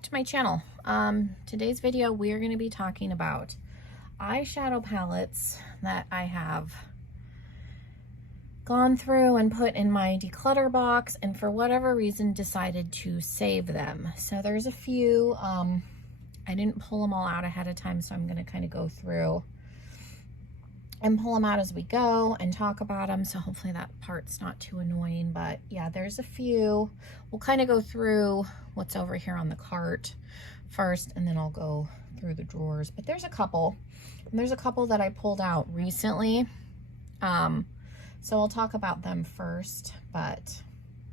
back to my channel. Today's video we are going to be talking about eyeshadow palettes that I have gone through and put in my declutter box, and for whatever reason decided to save them. So there's a few. I didn't pull them all out ahead of time, so I'm going to kind of go through and pull them out as we go and talk about them. So hopefully that part's not too annoying, but yeah, there's a few. We'll kind of go through what's over here on the cart first, and then I'll go through the drawers. But there's a couple, and there's a couple that I pulled out recently. So I'll talk about them first, but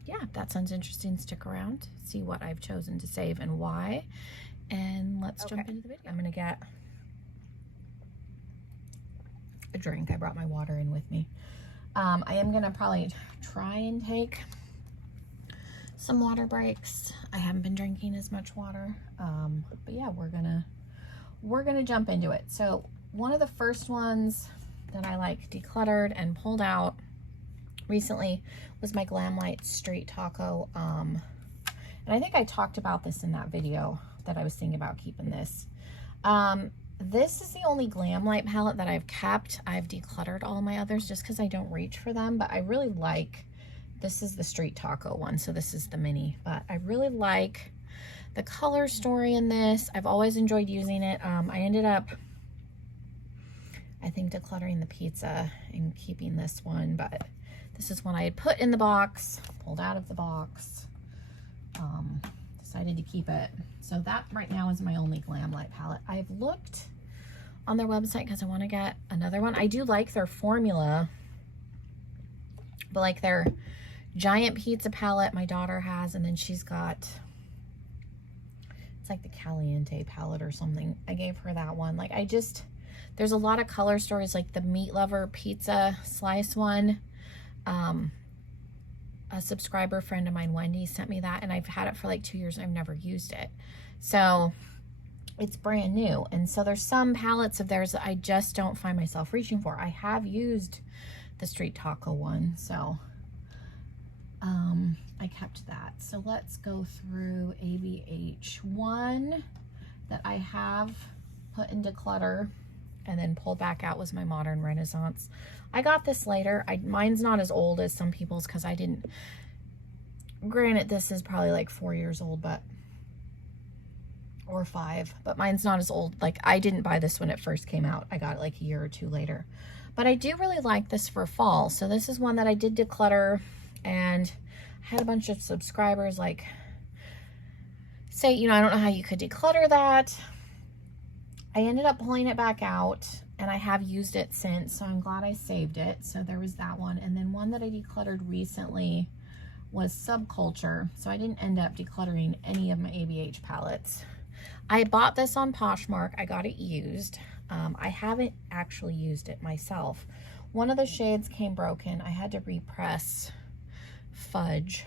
yeah, if that sounds interesting, stick around, see what I've chosen to save and why, and let's jump into the video. I'm gonna get a drink. I brought my water in with me. I am gonna probably try and take some water breaks. I haven't been drinking as much water, but yeah, we're gonna jump into it. So one of the first ones that I decluttered and pulled out recently was my Glamlight Straight Taco, and I think I talked about this in that video that I was thinking about keeping this. This is the only Glamlight palette that I've kept. I've decluttered all my others just because I don't reach for them, but I really like, this is the Street Taco one, so this is the mini, but I really like the color story in this. I've always enjoyed using it. I ended up, I think, decluttering the pizza and keeping this one, but this is one I had put in the box, pulled out of the box, decided to keep it. So that right now is my only Glamlight palette. I've looked on their website because I want to get another one. I do like their formula, but like their giant pizza palette my daughter has, and then she's got, it's like the Caliente palette or something. I gave her that one. Like, there's a lot of color stories, like the Meat Lover pizza slice one. A subscriber friend of mine, Wendy, sent me that, and I've had it for like 2 years and I've never used it. So it's brand new. And so there's some palettes of theirs that I just don't find myself reaching for. I have used the Street Taco one, so I kept that. So let's go through ABH. One that I have put into clutter and then pulled back out was my Modern Renaissance. I got this later. Mine's not as old as some people's because I didn't, granted this is probably like 4 years old, but, or 5, but mine's not as old. Like, I didn't buy this when it first came out. I got it like a year or two later, but I do really like this for fall. So this is one that I did declutter, and I had a bunch of subscribers like say, you know, I don't know how you could declutter that. I ended up pulling it back out, and I have used it since, so I'm glad I saved it. So there was that one. And then one that I decluttered recently was Subculture. So I didn't end up decluttering any of my ABH palettes. I bought this on Poshmark. I got it used. I haven't actually used it myself. One of the shades came broken. I had to repress Fudge.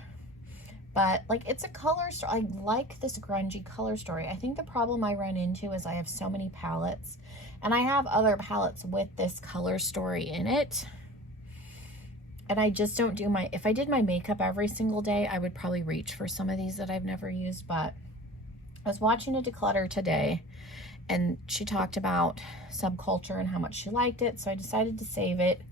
But like, it's a color story. I like this grungy color story. I think the problem I run into is I have so many palettes, and I have other palettes with this color story in it, and I just don't do my, if I did my makeup every single day, I would probably reach for some of these that I've never used. But I was watching a declutter today, and she talked about Subculture and how much she liked it, so I decided to save it.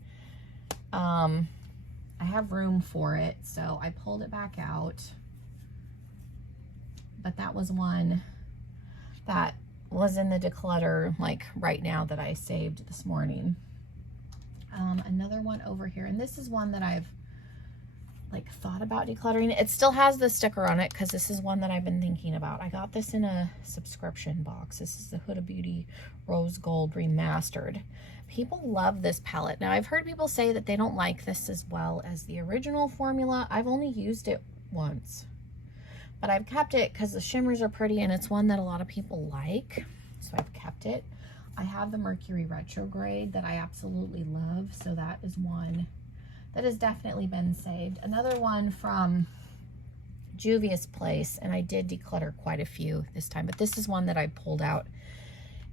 I have room for it, so I pulled it back out. But that was one that was in the declutter, like right now, that I saved this morning. Another one over here, and this is one that I've like thought about decluttering. It still has the sticker on it because this is one that I've been thinking about. I got this in a subscription box. This is the Huda Beauty Rose Gold Remastered. People love this palette. Now, I've heard people say that they don't like this as well as the original formula. I've only used it once, but I've kept it because the shimmers are pretty, and it's one that a lot of people like, so I've kept it. I have the Mercury Retrograde that I absolutely love, so that is one that has definitely been saved. Another one from Juvia's Place, and I did declutter quite a few this time, but this is one that I pulled out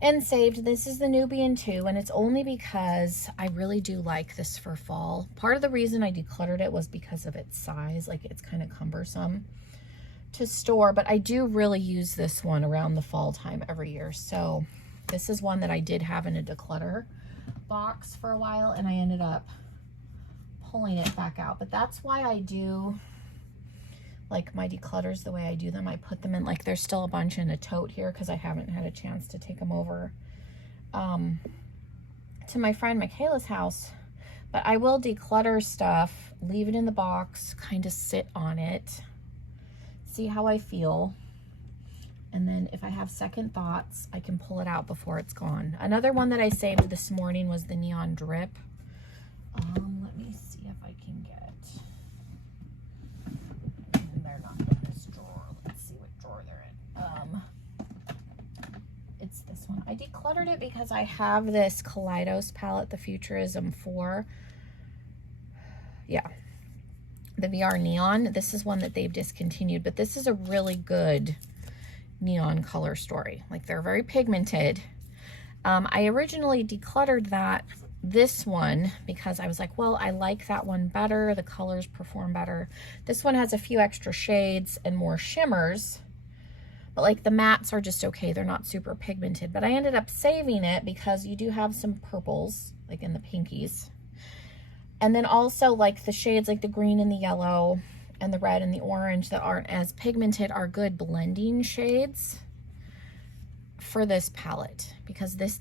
and saved. This is the Nubian 2, and it's only because I really do like this for fall. Part of the reason I decluttered it was because of its size. Like, it's kind of cumbersome to store, but I do really use this one around the fall time every year. So this is one that I did have in a declutter box for a while, and I ended up pulling it back out. But that's why I do like my declutters the way I do them. I put them in, like, there's still a bunch in a tote here because I haven't had a chance to take them over to my friend Michaela's house. But I will declutter stuff, leave it in the box, kind of sit on it, see how I feel, and then if I have second thoughts, I can pull it out before it's gone. Another one that I saved this morning was the Neon Drip. Let me see if I can get, and they're not in this drawer. Let's see what drawer they're in. It's this one. I decluttered it because I have this Kaleidos palette, the Futurism 4. Yeah, the VR Neon. This is one that they've discontinued, but this is a really good neon color story. Like, they're very pigmented. I originally decluttered this one because I was like, well, I like that one better. The colors perform better. This one has a few extra shades and more shimmers, but like the mattes are just okay. They're not super pigmented, but I ended up saving it because you do have some purples, like in the pinkies. And then also, like, the shades like the green and the yellow and the red and the orange that aren't as pigmented are good blending shades for this palette, because this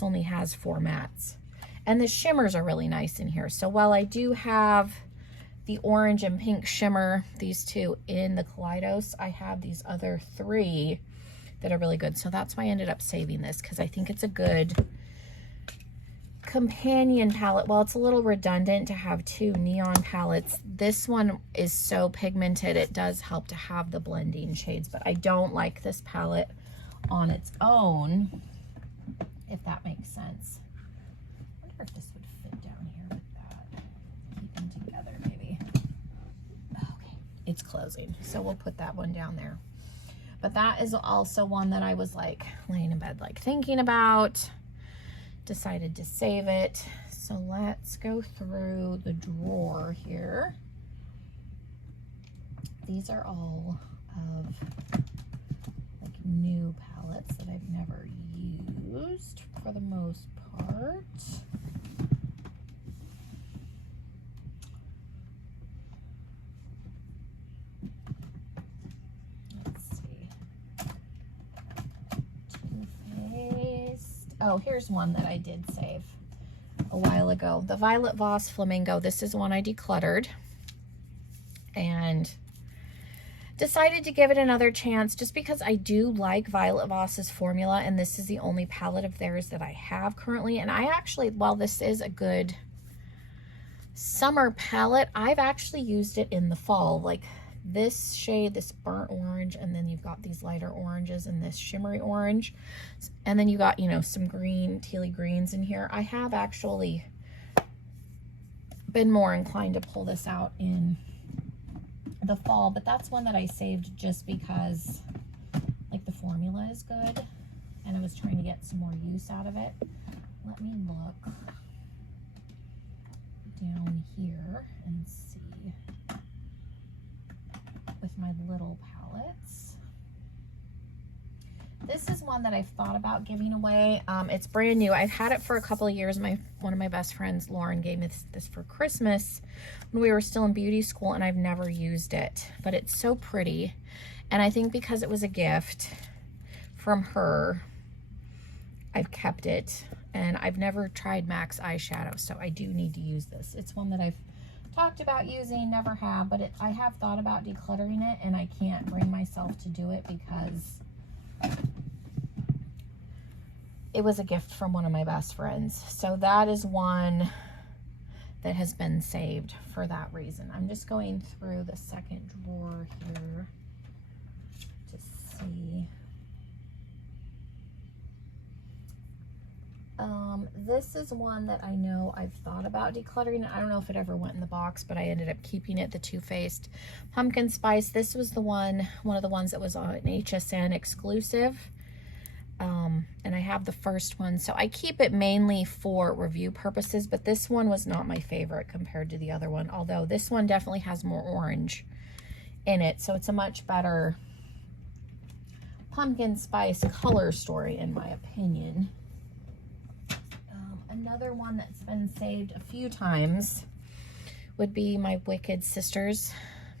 only has 4 mattes. And the shimmers are really nice in here. So while I do have the orange and pink shimmer, these two in the Kaleidos, I have these other 3 that are really good. So that's why I ended up saving this, because I think it's a good companion palette. Well, it's a little redundant to have 2 neon palettes. This one is so pigmented, it does help to have the blending shades, but I don't like this palette on its own, if that makes sense. I wonder if this would fit down here with that. Keep them together, maybe. Okay, it's closing, so we'll put that one down there. But that is also one that I was like laying in bed, like thinking about. Decided to save it. So let's go through the drawer here. These are all of like new palettes that I've never used for the most part. Let's see. Toothpaste. Oh, here's one that I did save a while ago. The Violet Voss Flamingo. This is one I decluttered and decided to give it another chance just because I do like Violet Voss's formula, and this is the only palette of theirs that I have currently. And I actually, while this is a good summer palette, I've actually used it in the fall. Like this shade, this burnt orange, and then you've got these lighter oranges and this shimmery orange, and then you got, you know, some green, tealy greens in here. I have actually been more inclined to pull this out in the fall, but that's one that I saved just because like the formula is good and I was trying to get some more use out of it. Let me look down here and see with my little palettes. This is one that I've thought about giving away. It's brand new. I've had it for a couple of years. One of my best friends, Lauren, gave me this for Christmas when we were still in beauty school, and I've never used it, but it's so pretty. And I think because it was a gift from her, I've kept it, and I've never tried MAC's eyeshadow, so I do need to use this. It's one that I've talked about using, never have, but I have thought about decluttering it, and I can't bring myself to do it because it was a gift from one of my best friends. So that is one that has been saved for that reason. I'm just going through the second drawer here to see. This is one that I know I've thought about decluttering. I don't know if it ever went in the box, but I ended up keeping it, the Too Faced Pumpkin Spice. This was one of the ones that was on an HSN exclusive. And I have the first one, so I keep it mainly for review purposes, but this one was not my favorite compared to the other one, although this one definitely has more orange in it. So it's a much better pumpkin spice color story in my opinion. Another one that's been saved a few times would be my Wicked Sisters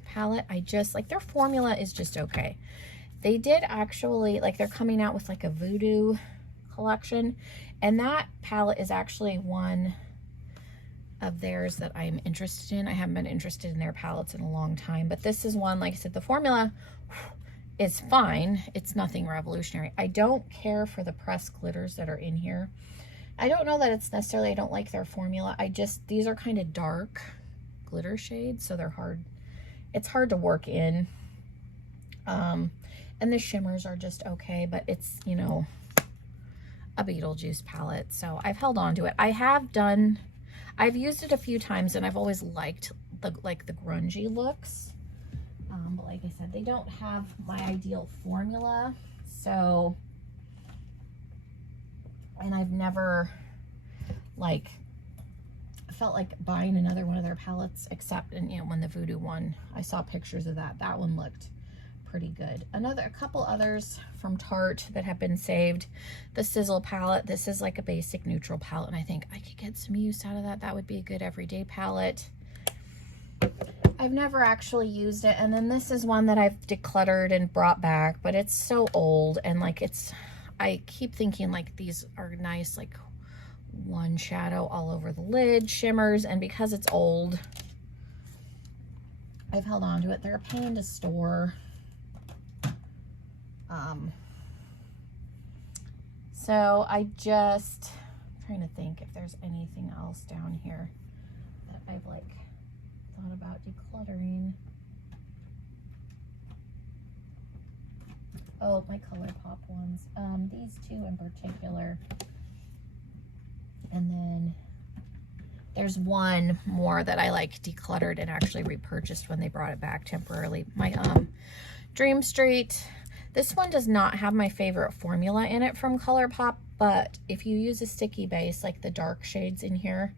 palette. I just like their formula is just okay. They did actually, like, they're coming out with like a voodoo collection, and that palette is actually one of theirs that I'm interested in. I haven't been interested in their palettes in a long time, but this is one, like I said, the formula is fine. It's nothing revolutionary. I don't care for the pressed glitters that are in here. I don't know that it's necessarily I don't like their formula. These are kind of dark glitter shades, so they're hard. It's hard to work in. And the shimmers are just okay, but it's, you know, a Beetlejuice palette, so I've held on to it. I've used it a few times, and I've always liked the grungy looks. But like I said, they don't have my ideal formula, so, and I've never like felt like buying another one of their palettes, except in, you know, when the Voodoo one, I saw pictures of that one looked pretty good. A couple others from Tarte that have been saved. The Sizzle palette, this is like a basic neutral palette, and I think I could get some use out of that. That would be a good everyday palette. I've never actually used it. And then this is one that I've decluttered and brought back, but it's so old, and like I keep thinking like these are nice, like one shadow all over the lid, shimmers, and because it's old, I've held on to it. They're a pain to store. So I'm trying to think if there's anything else down here that I've like thought about decluttering. Oh, my ColourPop ones. These two in particular. And then there's one more that I like decluttered and actually repurchased when they brought it back temporarily. My Dream Street. This one does not have my favorite formula in it from ColourPop, but if you use a sticky base, like the dark shades in here,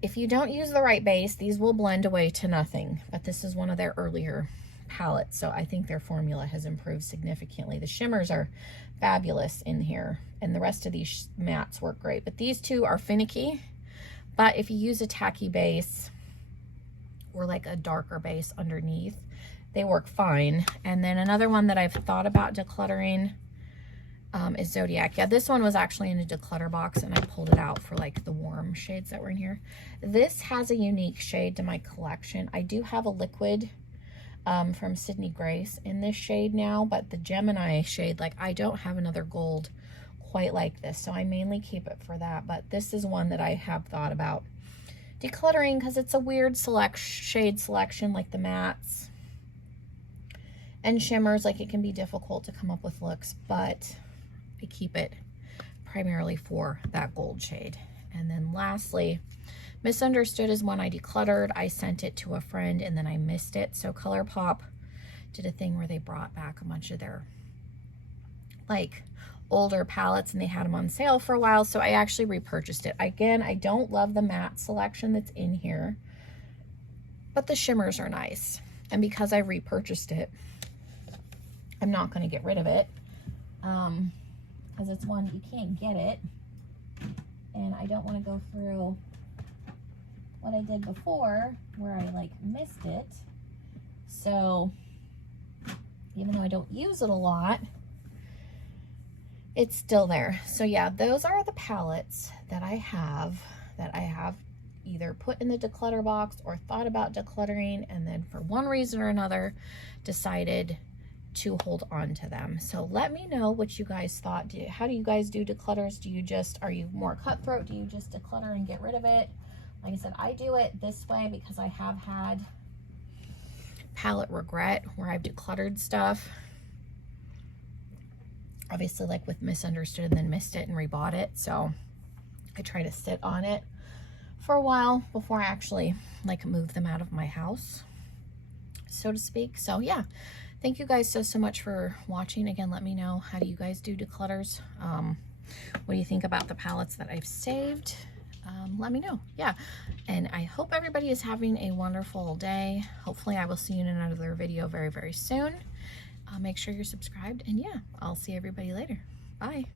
if you don't use the right base, these will blend away to nothing. But this is one of their earlier palettes, so I think their formula has improved significantly. The shimmers are fabulous in here, and the rest of these mattes work great. But these two are finicky, but if you use a tacky base or like a darker base underneath, they work fine. And then another one that I've thought about decluttering is Zodiac. Yeah, this one was actually in a declutter box, and I pulled it out for like the warm shades that were in here. This has a unique shade to my collection. I do have a liquid from Sydney Grace in this shade now, but the Gemini shade, like I don't have another gold quite like this, so I mainly keep it for that. But this is one that I have thought about decluttering because it's a weird shade selection, like the mattes and shimmers. Like it can be difficult to come up with looks, but I keep it primarily for that gold shade. And then lastly, Misunderstood is one I decluttered. I sent it to a friend and then I missed it. So ColourPop did a thing where they brought back a bunch of their like older palettes, and they had them on sale for a while, so I actually repurchased it. Again, I don't love the matte selection that's in here, but the shimmers are nice. And because I repurchased it, I'm not going to get rid of it because it's one you can't get it, and I don't want to go through what I did before where I like missed it. So even though I don't use it a lot, it's still there. So yeah, those are the palettes that I have either put in the declutter box or thought about decluttering, and then for one reason or another decided to hold on to them. So let me know what you guys thought. How do you guys do declutters? Are you more cutthroat? Do you just declutter and get rid of it? Like I said, I do it this way because I have had palette regret where I've decluttered stuff. Obviously, like with Misunderstood, and then missed it and rebought it. So I try to sit on it for a while before I actually like move them out of my house, so to speak. So yeah, thank you guys so much for watching. Again, let me know, how do you guys do declutters? What do you think about the palettes that I've saved? let me know. Yeah, and I hope everybody is having a wonderful day. Hopefully I will see you in another video very, very soon. Make sure you're subscribed, and yeah, I'll see everybody later. Bye.